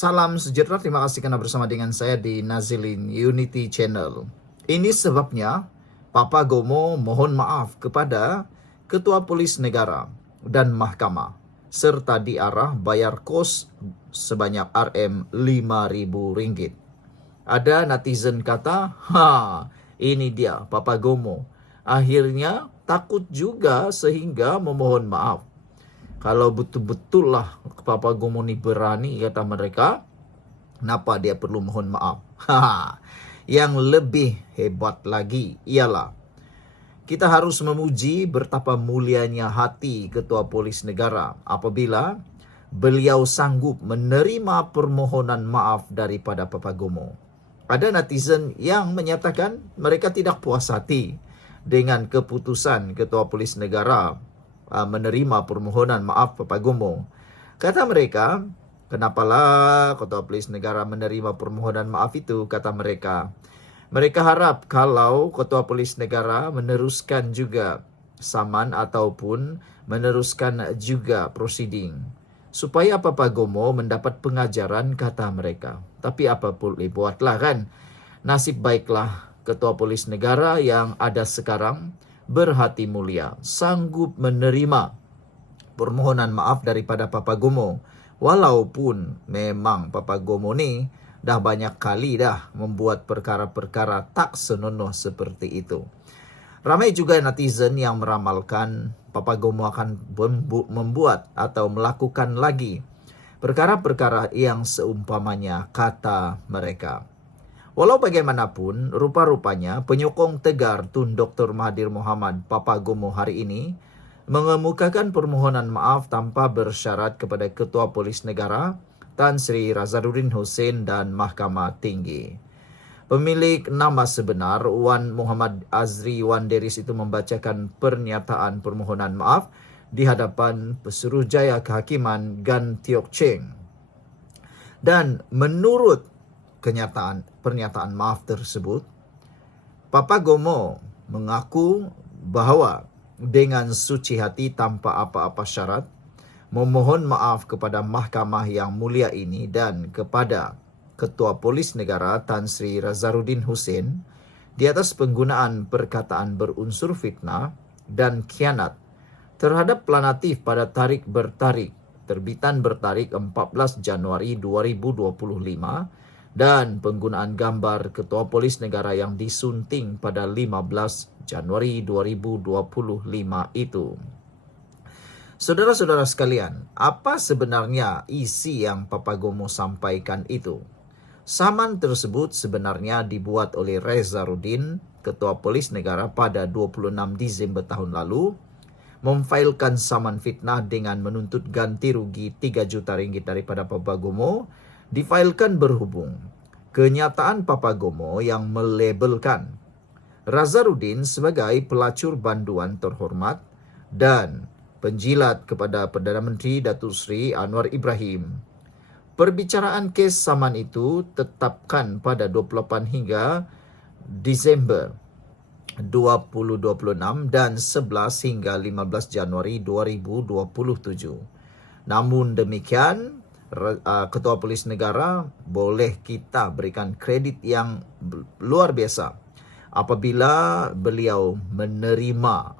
Salam sejahtera, terima kasih karena bersama dengan saya di Nazilin Unity Channel. Ini sebabnya Papa Gomo mohon maaf kepada Ketua Polis Negara dan Mahkamah serta diarah bayar kos sebanyak Rp5.000. Ada netizen kata, ini dia Papa Gomo. Akhirnya takut juga sehingga memohon maaf. Kalau betul-betul lah Papa Gomo ni berani, kata mereka, kenapa dia perlu mohon maaf? Yang lebih hebat lagi ialah kita harus memuji betapa mulianya hati Ketua Polis Negara apabila beliau sanggup menerima permohonan maaf daripada Papa Gomo. Ada netizen yang menyatakan mereka tidak puas hati dengan keputusan Ketua Polis Negara menerima permohonan maaf Papa Gomo. Kata mereka, kenapalah Ketua Polis Negara menerima permohonan maaf itu, kata mereka. Mereka harap kalau Ketua Polis Negara meneruskan juga saman ataupun meneruskan juga prosiding, supaya Papa Gomo mendapat pengajaran, kata mereka. Tapi apa boleh buatlah kan, nasib baiklah Ketua Polis Negara yang ada sekarang berhati mulia, sanggup menerima permohonan maaf daripada Papa Gomo. Walaupun memang Papa Gomo ni dah banyak kali dah membuat perkara-perkara tak senonoh seperti itu. Ramai juga netizen yang meramalkan Papa Gomo akan membuat atau melakukan lagi perkara-perkara yang seumpamanya, kata mereka. Walau bagaimanapun, rupa-rupanya penyokong tegar Tun Dr. Mahathir Mohamad Papa Gomo hari ini mengemukakan permohonan maaf tanpa bersyarat kepada Ketua Polis Negara Tan Sri Razaruddin Hussein dan Mahkamah Tinggi. Pemilik nama sebenar Wan Muhammad Azri Wan Deris itu membacakan pernyataan permohonan maaf di hadapan Pesuruhjaya Kehakiman Gan Tiok Cheng. Dan menurut pernyataan maaf tersebut, Papa Gomo mengaku bahawa dengan suci hati tanpa apa-apa syarat memohon maaf kepada mahkamah yang mulia ini dan kepada Ketua Polis Negara Tan Sri Razaruddin Hussein di atas penggunaan perkataan berunsur fitnah dan khianat terhadap planatif pada tarikh bertarikh terbitan bertarikh 14 Januari 2025 dan penggunaan gambar Ketua Polis Negara yang disunting pada 15 Januari 2025 itu. Saudara-saudara sekalian, apa sebenarnya isi yang Papa Gomo sampaikan itu? Saman tersebut sebenarnya dibuat oleh Razaruddin, Ketua Polis Negara, pada 26 Disember tahun lalu, memfailkan saman fitnah dengan menuntut ganti rugi 3 juta ringgit daripada Papa Gomo, difailkan berhubung kenyataan Papa Gomo yang melabelkan Razaruddin sebagai pelacur banduan terhormat dan penjilat kepada Perdana Menteri Datuk Seri Anwar Ibrahim. Perbicaraan kes saman itu tetapkan pada 28 hingga Disember 2026 dan 11 hingga 15 Januari 2027. Namun demikian, Ketua Polis Negara boleh kita berikan kredit yang luar biasa apabila beliau menerima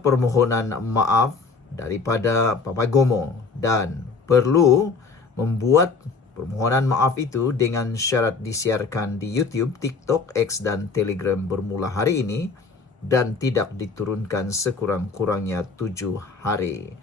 permohonan maaf daripada Papa Gomo dan perlu membuat permohonan maaf itu dengan syarat disiarkan di YouTube, TikTok, X dan Telegram bermula hari ini dan tidak diturunkan sekurang-kurangnya 7 hari.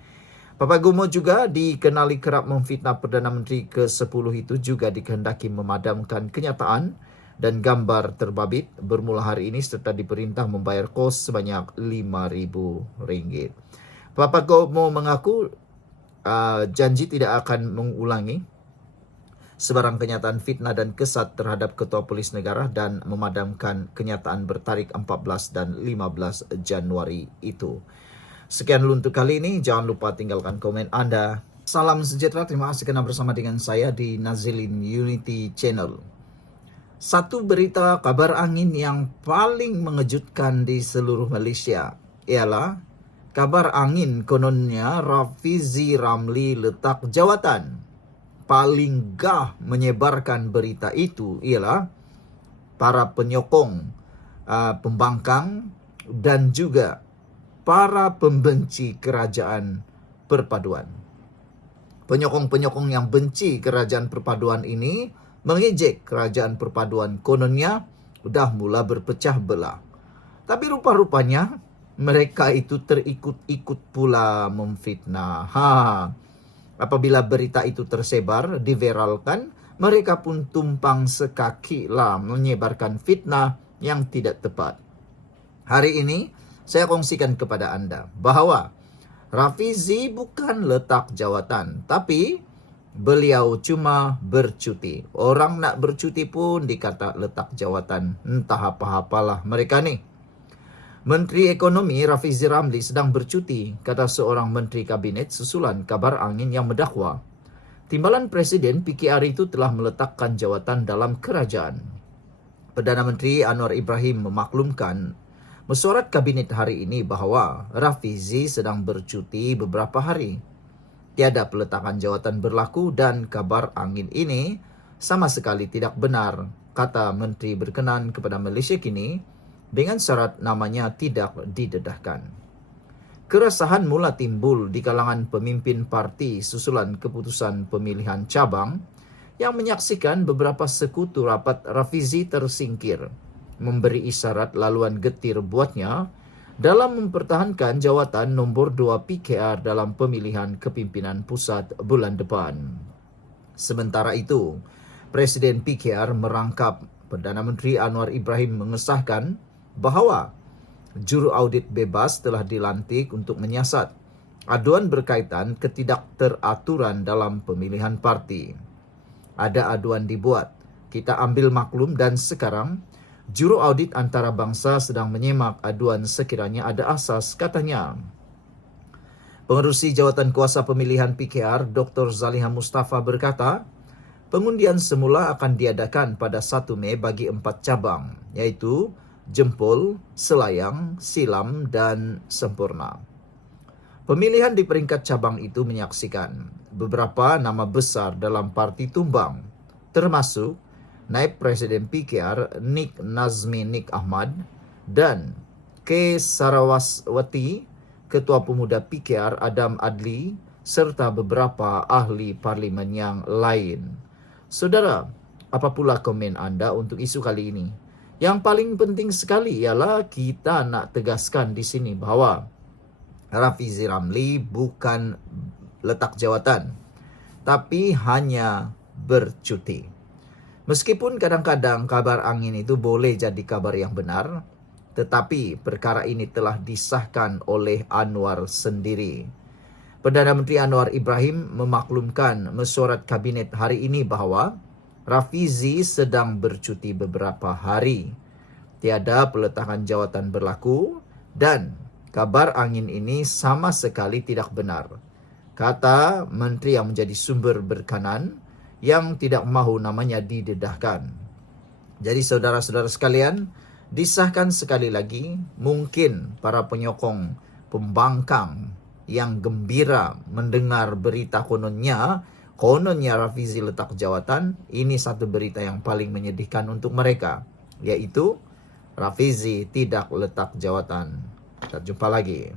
Papa Gomo juga dikenali kerap memfitnah Perdana Menteri ke-10 itu, juga dikehendaki memadamkan kenyataan dan gambar terbabit bermula hari ini serta diperintah membayar kos sebanyak Rp5.000. Papa Gomo mengaku janji tidak akan mengulangi sebarang kenyataan fitnah dan kesat terhadap Ketua Polis Negara dan memadamkan kenyataan bertarikh 14 dan 15 Januari itu. Sekian dulu untuk kali ini. Jangan lupa tinggalkan komen Anda. Salam sejahtera. Terima kasih kerana bersama dengan saya di Nazilin Unity Channel. Satu berita kabar angin yang paling mengejutkan di seluruh Malaysia ialah kabar angin kononnya Rafizi Ramli letak jawatan. Paling gah menyebarkan berita itu ialah para penyokong, pembangkang dan juga para pembenci kerajaan perpaduan. Penyokong-penyokong yang benci kerajaan perpaduan ini mengejek kerajaan perpaduan, kononnya udah mula berpecah belah. Tapi rupa-rupanya mereka itu terikut-ikut pula memfitnah. Apabila berita itu tersebar, diviralkan, mereka pun tumpang sekaki lah menyebarkan fitnah yang tidak tepat. Hari ini saya kongsikan kepada Anda bahwa Rafizi bukan letak jawatan, tapi beliau cuma bercuti. Orang nak bercuti pun dikata letak jawatan. Entah apa-apalah mereka nih. Menteri Ekonomi Rafizi Ramli sedang bercuti, kata seorang menteri kabinet susulan kabar angin yang mendakwa timbalan Presiden PKR itu telah meletakkan jawatan dalam kerajaan. Perdana Menteri Anwar Ibrahim memaklumkan mesyuarat kabinet hari ini bahwa Rafizi sedang bercuti beberapa hari. Tiada peletakan jawatan berlaku dan kabar angin ini sama sekali tidak benar, kata Menteri berkenan kepada Malaysia Kini, dengan syarat namanya tidak didedahkan. Keresahan mula timbul di kalangan pemimpin parti susulan keputusan pemilihan cabang yang menyaksikan beberapa sekutu rapat Rafizi tersingkir, memberi isyarat laluan getir buatnya dalam mempertahankan jawatan nombor 2 PKR dalam pemilihan kepimpinan pusat bulan depan. Sementara itu, Presiden PKR merangkap Perdana Menteri Anwar Ibrahim mengesahkan bahawa juru audit bebas telah dilantik untuk menyiasat aduan berkaitan ketidakteraturan dalam pemilihan parti. Ada aduan dibuat, kita ambil maklum dan sekarang juru audit antarabangsa sedang menyemak aduan sekiranya ada asas, katanya. Pengerusi jawatan kuasa pemilihan PKR Dr. Zaliha Mustafa berkata, pengundian semula akan diadakan pada 1 Mei bagi 4 cabang, iaitu Jempol, Selayang, Silam, dan Sempurna. Pemilihan di peringkat cabang itu menyaksikan beberapa nama besar dalam parti tumbang, termasuk Naib Presiden PKR Nik Nazmi Nik Ahmad dan K. Sarawaswati, Ketua Pemuda PKR Adam Adli, serta beberapa ahli parlimen yang lain. Saudara, apa pula komen anda untuk isu kali ini? Yang paling penting sekali ialah kita nak tegaskan di sini bahawa Rafizi Ramli bukan letak jawatan, tapi hanya bercuti. Meskipun kadang-kadang kabar angin itu boleh jadi kabar yang benar, tetapi perkara ini telah disahkan oleh Anwar sendiri. Perdana Menteri Anwar Ibrahim memaklumkan mesyuarat kabinet hari ini bahawa Rafizi sedang bercuti beberapa hari. Tiada peletakan jawatan berlaku dan kabar angin ini sama sekali tidak benar, kata menteri yang menjadi sumber berkanan yang tidak mahu namanya didedahkan. Jadi saudara-saudara sekalian, disahkan sekali lagi, mungkin para penyokong pembangkang yang gembira mendengar berita kononnya Rafizi letak jawatan, ini satu berita yang paling menyedihkan untuk mereka, yaitu Rafizi tidak letak jawatan. Kita jumpa lagi.